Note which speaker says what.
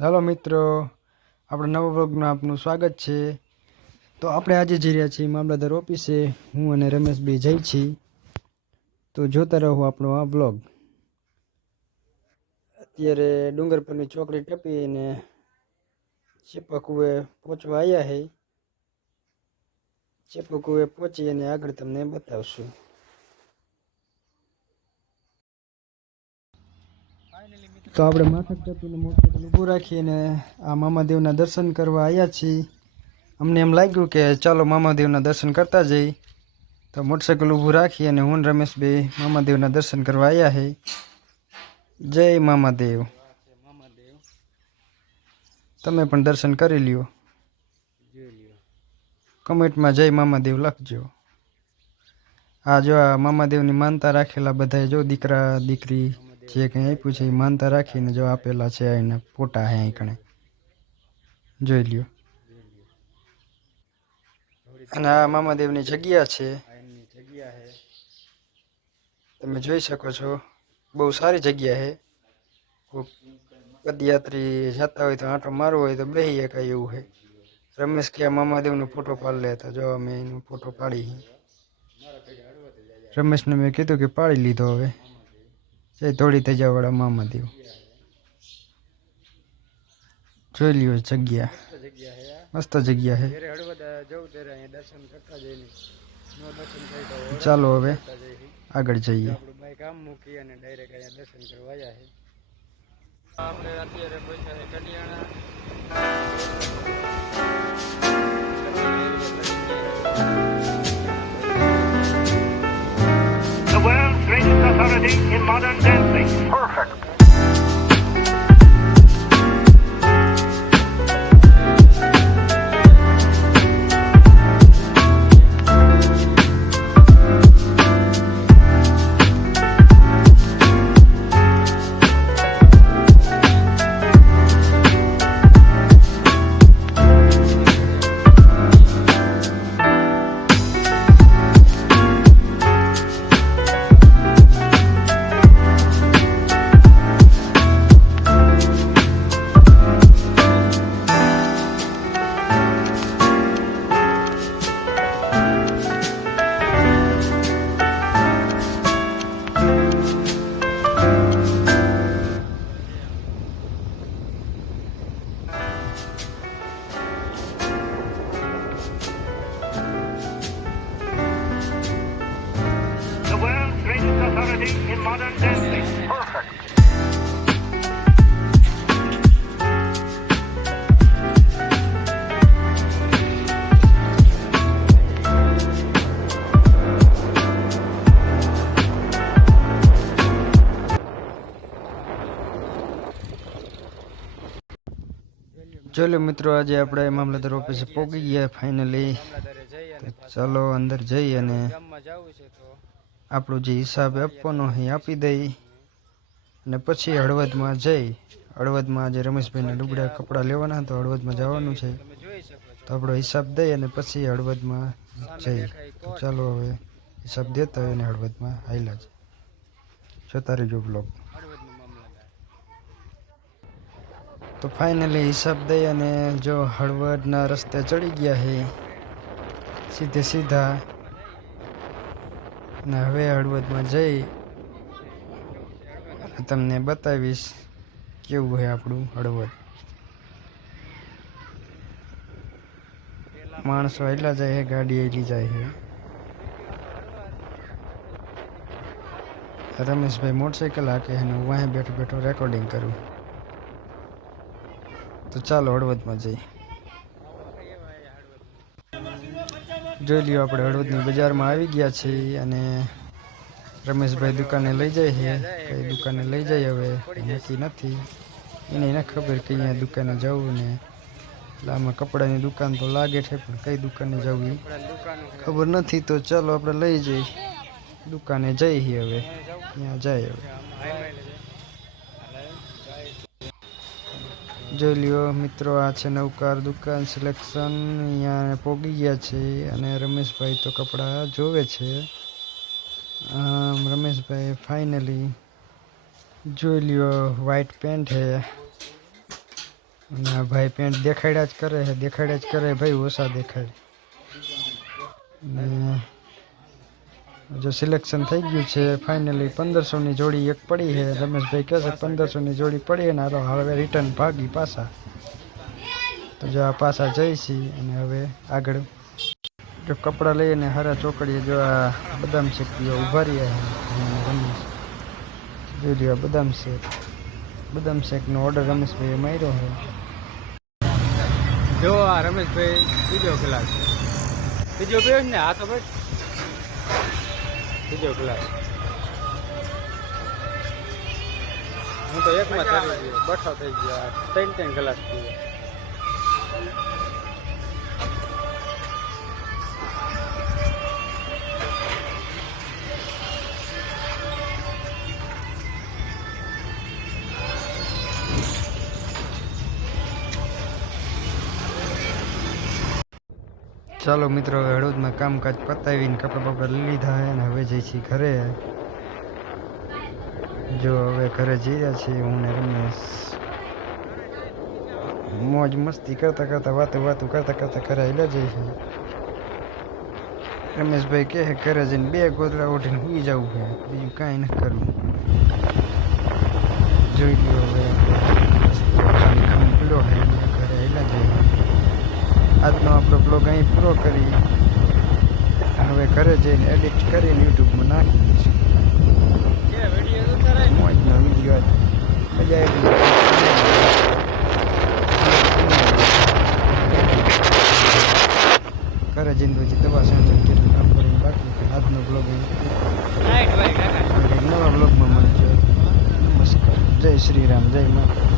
Speaker 1: હાલો મિત્રો, આપણા નવા બ્લોગમાં આપનું સ્વાગત છે. તો આપણે આજે જઈ રહ્યા છીએ મામલતદાર ઓફિસે. હું અને રમેશભાઈ જઈ છીએ. તો જોતા રહો આપણો આ બ્લોગ અત્યારે ડુંગર પરની ચોકડી ટપી અને ચેપા પહોંચવા આવ્યા છે ચેપકુએ પહોંચી અને આગળ તમને બતાવશું. તો આપણે માથક ટપીને મોટરસાઇકલ ઊભું રાખીને આ મામાદેવના દર્શન કરવા આવ્યા છીએ. અમને એમ લાગ્યું કે ચાલો મામાદેવના દર્શન કરતા જઈ. તો મોટરસાઇકલ ઊભું રાખી અને હું રમેશભાઈ મામાદેવના દર્શન કરવા આવ્યા છે જય મામાદેવ. તમે પણ દર્શન કરી લ્યો. કમેન્ટમાં જય મામાદેવ લખજો. આ જો આ મામાદેવની માનતા રાખેલા બધા જો દીકરા દીકરી જે કંઈ આપ્યું છે એ માનતા રાખીને જો આપેલા છે એના ફોટા હે કણે જોઈ લ્યો. અને આ મામાદેવની જગ્યા છે. તમે જોઈ શકો છો, બહુ સારી જગ્યા છે પદયાત્રી જતા હોય તો આંટો મારવો હોય તો બેસી શકાય એવું છે રમેશ કે મામાદેવનો ફોટો પાડી લેતા, જો અમે એનો ફોટો પાડી રમેશને મેં કીધું કે પાડી લીધો હવે. જય થોડી તેજાવાળા મામાદેવ જોઈ લ્યો જગ્યા. મસ્ત જગ્યા છે. ચાલો હવે આગળ જઈએ. કામ મૂકી
Speaker 2: in modern dancing. Perfect. Modern dancing. Perfect.
Speaker 1: ચલો મિત્રો આજે આપણે મામલતદાર ઓફિસે પહોંચી ગયા ફાઇનલી ચાલો અંદર જઈ અને આપણો જે હિસાબ આપવાનો એ આપી દઈ. અને પછી હળવદમાં જઈ. હળવદમાં આજે રમેશભાઈને લુગડા કપડાં લેવાના તો હળવદમાં જવાનું છે. તો આપણો હિસાબ દઈ અને પછી હળવદમાં જઈ. ચાલો હવે હિસાબ દેતા હોય અને હળવદમાં હાઈલા જ જોતા રહેજો બ્લોગ તો ફાઇનલી હિસાબ દઈ અને જો હળવદના રસ્તે ચડી ગયા છે સીધે સીધા અને હવે હળવદમાં જઈ તમને બતાવીશ કેવું છે આપણું હળવદ. માણસો એટલા જાય છે ગાડી એટલી જાય છે રમેશભાઈ મોટરસાઇકલ હાકે અને વાંહે બેઠો બેઠો રેકોર્ડિંગ કરું. તો ચાલો હળવદમાં જઈ જોઈ લ્યો, આપણે હળવદની બજારમાં આવી ગયા છીએ અને રમેશભાઈ દુકાને લઈ જાય છે. કઈ દુકાને લઈ જાય હવે નક્કી નથી. એને એને ખબર કે અહીંયા દુકાને જવું ને એટલે આમાં કપડાની દુકાન તો લાગે છે, પણ કઈ દુકાને જવું ખબર નથી. તો ચાલો આપણે લઈ જઈએ દુકાને જઈએ હવે. ત્યાં જાય હવે. જોઈ લ્યો મિત્રો, આ છે નવકાર દુકાન સિલેક્શન. અહીંયા પોગી ગયા છે અને રમેશભાઈ તો કપડાં જોવે છે. રમેશભાઈ ફાઇનલી જોઈ લ્યો, વ્હાઈટ પેન્ટ હે. અને ભાઈ પેન્ટ દેખાડ્યા જ કરે છે દેખાડ્યા જ કરે ભાઈ ઓછા દેખાડે અને જો સિલેક્શન થઈ ગયું છે ફાઇનલી પંદરસોની જોડી એક પડી છે. રમેશભાઈ કહે છે, પંદરસોની જોડી પડી અને હાલો હવે રિટર્ન ભાગી પાછા. તો જો આ પાછા જઈશી અને હવે આગળ જો કપડાં લઈને હરા ચોકડીએ જો આ બદામ શેક ઊભા રહ્યા રમેશ જોઈ લ્યો બદામ શેક. બદામ શેકનો ઓર્ડર રમેશભાઈએ માર્યો છે.
Speaker 3: જો આ રમેશભાઈ બીજો ક્લાસ બીજો ગયો ને? આ તો બસ બીજો ક્લાસ હું તો એકમાં ચડી ગયો. થઈ ગયો. ત્રણ ત્રણ થઈ પીવો
Speaker 1: ચાલો મિત્રો હળવદમાં કામકાજ પતાવીને કપડાં બપડા લઈ લીધા છે અને હવે જઈ છીએ ઘરે. જો હવે ઘરે જઈ રહ્યા છીએ, હું ને રમેશ. મોજ મસ્તી કરતા કરતા, વાતો વાતો કરતા કરતા ઘરે આવેલા જઈ છે રમેશભાઈ કહે ઘરે જઈને બે ગોદડા ઉઠીને સુઈ જવું છે, બીજું કાંઈ ન કરવું જોઈ લ્યો હવે ખુલ્લો ખાલી છે એટલે ઘરે આવેલા જઈએ આજનો આપણો બ્લોગ અહીં પૂરો કરી હવે ઘરે જઈને એડિટ કરીને યુટ્યુબમાં નાખી દઈશું. મોજનો વીડિયો મજા આવી ઘરે જઈને પછી દવા સેન્ટર કેટલું કામ કરીને બાકી આજનો બ્લોગ નવા બ્લોગમાં મળજો. નમસ્કાર. જય શ્રી રામ. જય માતા